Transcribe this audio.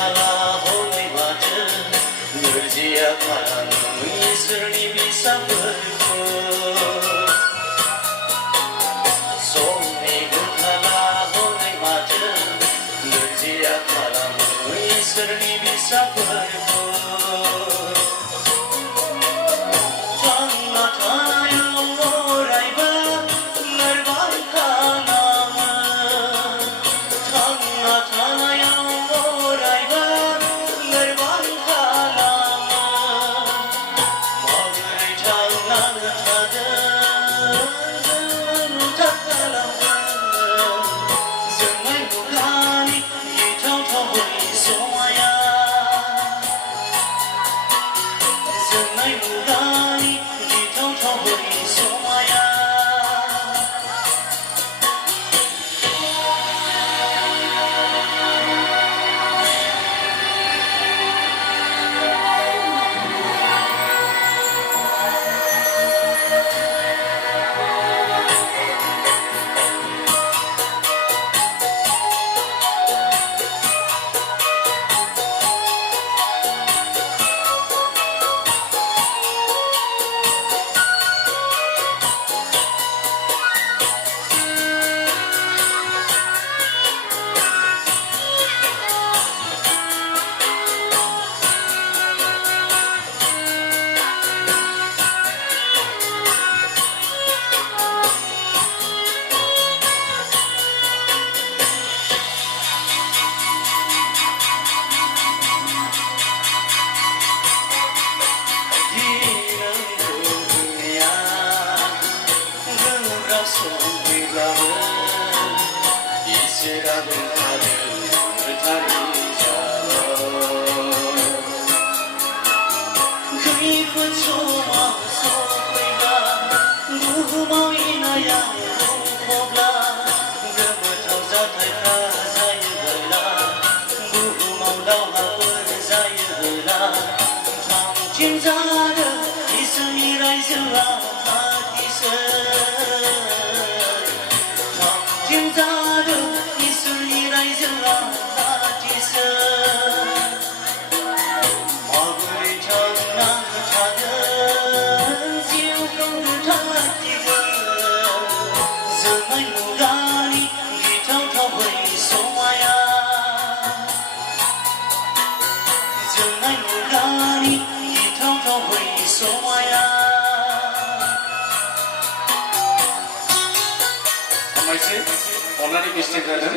थाला हनै माथो नोरजिया खालामो इसोरनि फिसाफोरखौ समनिबो थाला हनै माथो नोरजिया खालामो इसोरनि फिसाफोरखौ थांना थानायाव अरायबो लोरबां खालामो थांना थानायाव अरायबो लोरबां खालामो माबोरै थांनानै थागोन उल्था खालामगोन जोंनाय मुगानि गिथावथाव बै समाया जोंनाय मुगानि गिथावथाव बै समाया इसोरा बुंखादों थारै जागोन खैफोद समा सफैब्ला बुहुमाव इनाया बुंफबब्ला गोमोथाव जाथायफ्रा जायोबोला बुहुमाव दावहाफोर जायोबोला थामथिंजानो इसोरनि रायजोआ थामथिंजानो इसोरनि रायजोआ खाथिसो माबोरै थांनानै थागोन जिउखौ थांखिगोन जोंनाय मुगानि गिथावथाव बै समाया जोंनाय मुगानि गिथावथाव बै समाया हामबायसै अननानै मिस्टेक जादों